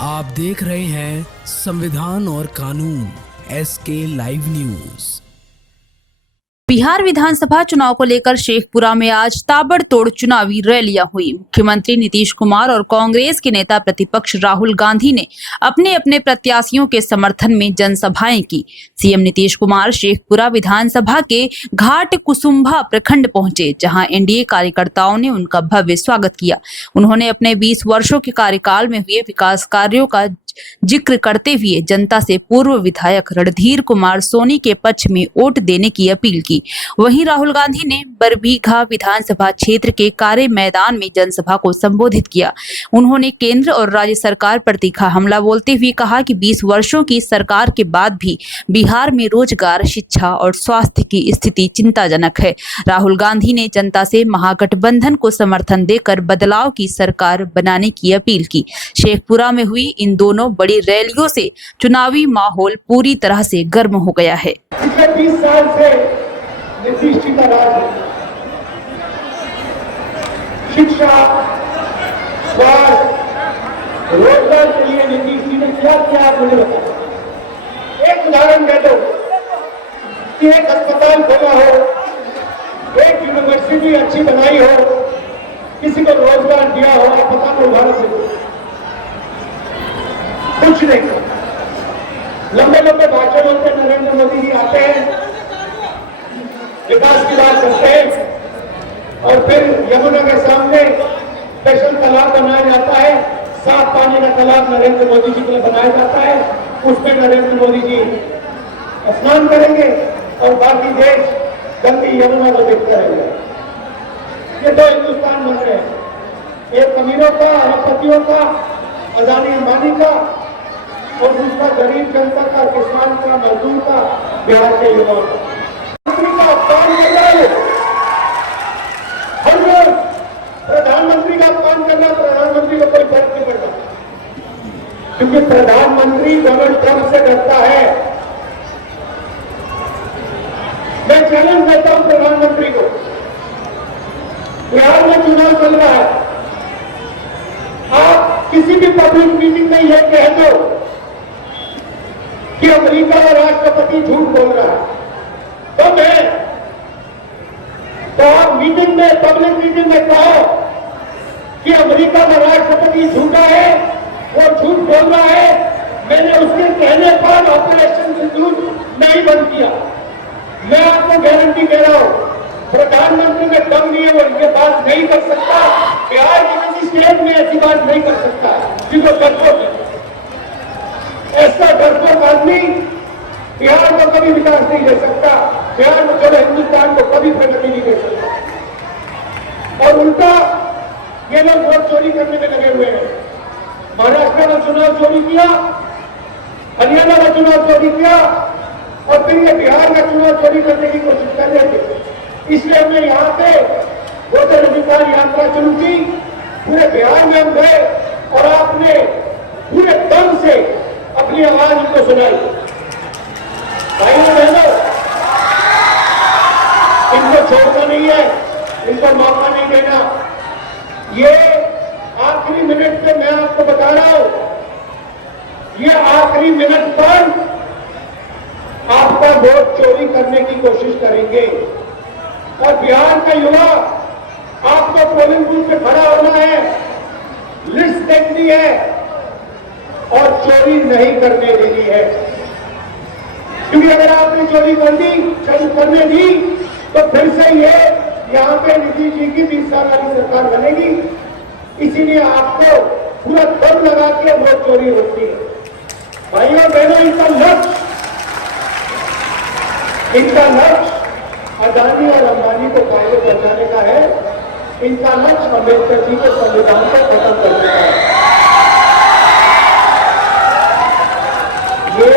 आप देख रहे हैं संविधान और कानून SK लाइव न्यूज। बिहार विधानसभा चुनाव को लेकर शेखपुरा में आज ताबड़तोड़ चुनावी रैलियां हुई। मुख्यमंत्री नीतीश कुमार और कांग्रेस के नेता प्रतिपक्ष राहुल गांधी ने अपने अपने प्रत्याशियों के समर्थन में जनसभाएं की। सीएम नीतीश कुमार शेखपुरा विधानसभा के घाट कुसुम्भा प्रखंड पहुंचे, जहां एनडीए कार्यकर्ताओं ने उनका भव्य स्वागत किया। उन्होंने अपने 20 वर्षों के कार्यकाल में हुए विकास कार्यों का जिक्र करते हुए जनता से पूर्व विधायक रणधीर कुमार सोनी के पक्ष में वोट देने की अपील की। वहीं राहुल गांधी ने बरबीघा विधानसभा क्षेत्र के कारे मैदान में जनसभा को संबोधित किया। उन्होंने केंद्र और राज्य सरकार पर तीखा हमला बोलते हुए कहा कि 20 वर्षों की सरकार के बाद भी बिहार में रोजगार, शिक्षा और स्वास्थ्य की स्थिति चिंताजनक है। राहुल गांधी ने जनता से महागठबंधन को समर्थन देकर बदलाव की सरकार बनाने की अपील की। शेखपुरा में हुई इन दोनों बड़ी रैलियों से चुनावी माहौल पूरी तरह से गर्म हो गया है। पिछले 20 साल से नीतीश जी का राज है। शिक्षा, स्वास्थ्य, रोजगार के लिए नीतीश जी ने क्या किया आप मुझे बताओ। एक उदाहरण दे दो कि एक अस्पताल खोला हो, एक यूनिवर्सिटी अच्छी बनाई हो, किसी को रोजगार दिया हो, आप बता दो उदाहरण से। कुछ नहीं। लंबे लंबे भाषण होते, नरेंद्र मोदी जी आते हैं, विकास की बात करते हैं और फिर यमुना के सामने स्पेशल तालाब बनाया जाता है, साफ पानी का तालाब नरेंद्र मोदी जी के लिए बनाया जाता है। उसमें नरेंद्र मोदी जी स्नान करेंगे और बाकी देश गंदी यमुना को देखते रहेंगे। ये दो हिंदुस्तान बन रहे हैं, एक अमीरों का, अरबपतियों का, अदानी अंबानी का, और दूसरा गरीब जनता का, किसान का, मजदूर का, बिहार के युवाओं का। मंत्री का अपमान कर रहा है हर रोज। प्रधानमंत्री का अपमान करना, प्रधानमंत्री को कोई फर्क नहीं पड़ता, क्योंकि प्रधानमंत्री डोनाल्ड ट्रंप से डरता है। मैं चैलेंज करता हूं प्रधानमंत्री को, बिहार में चुनाव चल रहा है, आप किसी भी पब्लिक मीटिंग में यह कह दो कि अमेरिका का राष्ट्रपति झूठ बोल रहा है, तब है तो आप मीटिंग में, पब्लिक मीटिंग में कहो कि अमेरिका का राष्ट्रपति झूठा है, वो झूठ बोल रहा है, मैंने उसके कहने पर ऑपरेशन सिंदूर नहीं बंद किया। मैं आपको गारंटी दे रहा हूं, प्रधानमंत्री में दम नहीं है, वो ये बात नहीं कर सकता। बिहार की किसी स्टेट में ऐसी बात नहीं कर सकता, क्योंकि डरपोक है। ऐसा डरपोक आदमी बिहार को कभी विकास नहीं दे सकता, बिहार में चलो हिंदुस्तान को कभी प्रगति नहीं दे सकता। और उल्टा ये लोग वोट चोरी करने में लगे हुए हैं। महाराष्ट्र में चुनाव चोरी किया, हरियाणा का चुनाव चोरी किया, और फिर ये बिहार का चुनाव चोरी करने की कोशिश कर रहे थे। इसलिए हमने यहाँ पे वोटर अधिकार यात्रा शुरू की, पूरे बिहार में हम गए और आपने पूरे दम से अपनी आवाज उनको सुनाई। भाइयों बहनों, इनको छोड़ना नहीं है, इनको मौका नहीं देना। ये आखिरी मिनट पे मैं आपको बता रहा हूं, ये आखिरी मिनट पर आपका वोट चोरी करने की कोशिश करेंगे। और बिहार का युवा, आपको पोलिंग बूथ पे खड़ा होना है, लिस्ट देखनी है और चोरी नहीं करने देनी है। क्योंकि अगर आपने चोरी कर दी, करने दी, तो फिर से ये यहाँ पे नीतीश जी की 20 साल वाली सरकार बनेगी। इसीलिए आपको पूरा दम लगा के वोट चोरी रोकनी है। भाइयों बहनों, इनका लक्ष्य अदानी और अंबानी को फायदे पहुंचाने का है। इनका लक्ष्य अम्बेडकर जी के संविधान को खत्म करने का है। ये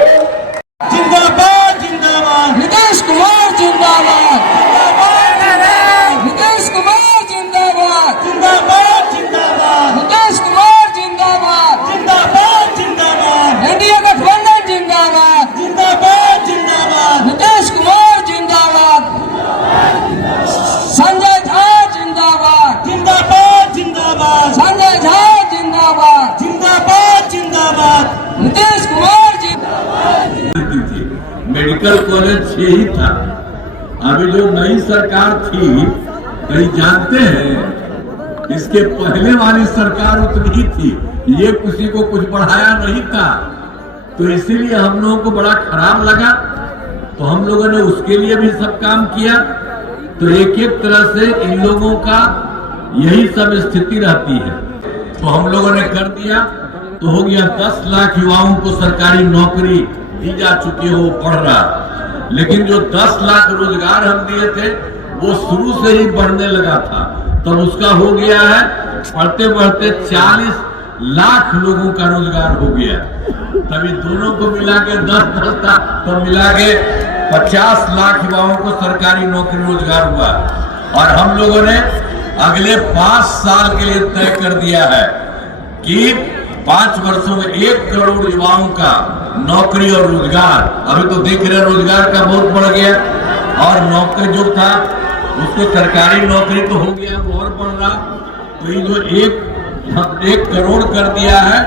जिंदाबाद जिंदाबाद नीतीश कुमार जिंदाबाद, नीतीश कुमार जिंदाबाद, जिंदाबाद जिंदाबाद नीतीश कुमार जिंदाबाद, जिंदाबाद जिंदाबाद एनडीए गठबंधन जिंदाबाद, जिंदाबाद जिंदाबाद नीतीश कुमार जिंदाबाद, संजय झा जिंदाबाद, जिंदाबाद जिंदाबाद संजय झा जिंदाबाद, जिंदाबाद जिंदाबाद जिंदाबाद, नीतीश कुमार जी थी। मेडिकल कॉलेज 6 ही था। अभी जो नई सरकार थी, कहीं जानते हैं इसके पहले वाली सरकार उतनी ही थी, ये किसी को कुछ बढ़ाया नहीं था। तो इसीलिए हम लोगों को बड़ा खराब लगा, तो हम लोगों ने उसके लिए भी सब काम किया। तो एक एक तरह से इन लोगों का यही सब स्थिति रहती है। तो हम लोगों ने कर दिया, तो हो गया 10 लाख युवाओं को सरकारी नौकरी दी जा चुकी है, वो पढ़ रहा। लेकिन जो 10 लाख रोजगार हम दिए थे वो शुरू से ही बढ़ने लगा था, तब उसका हो गया है पढ़ते पढ़ते 40 लाख लोगों का रोजगार हो गया। तभी दोनों को मिला के 10-10 था, तो मिला के 50 लाख युवाओं को सरकारी नौकरी रोजगार हुआ। और हम लोगों ने अगले 5 साल के लिए तय कर दिया है कि 5 वर्षों में 1 करोड़ युवाओं का नौकरी और रोजगार। अभी तो देख रहे रोजगार का बहुत बढ़ गया, और नौकरी जो था उसको सरकारी नौकरी तो हो गया, वो और बढ़ रहा। तो ये जो 1 करोड़ कर दिया है,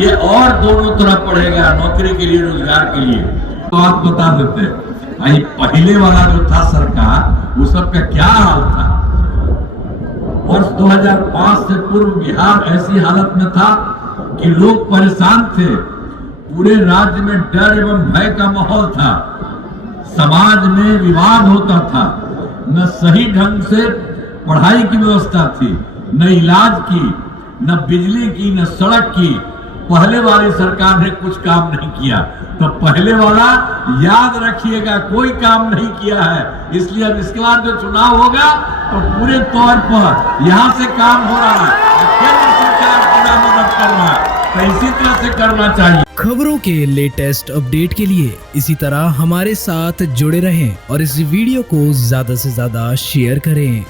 ये और दोनों तरफ बढ़ेगा, नौकरी के लिए, रोजगार के लिए। तो आप बता देते हैं पहले वाला जो था सरकार, वो सबका क्या हाल था। वर्ष 2005 से पूर्व बिहार ऐसी हालत में था कि लोग परेशान थे, पूरे राज्य में डर एवं भय का माहौल था, समाज में विवाद होता था, न सही ढंग से पढ़ाई की व्यवस्था थी, न इलाज की, न बिजली की, न सड़क की। पहले वाली सरकार ने कुछ काम नहीं किया, तो पहले वाला याद रखिएगा कोई काम नहीं किया है। इसलिए अब इसके बाद जो चुनाव होगा तो पूरे तौर पर यहाँ से काम हो रहा है, केंद्र सरकार पूरा मदद कर रहा है, तो इसी तरह से करना चाहिए। खबरों के लेटेस्ट अपडेट के लिए इसी तरह हमारे साथ जुड़े रहें और इस वीडियो को ज्यादा से ज्यादा शेयर करें।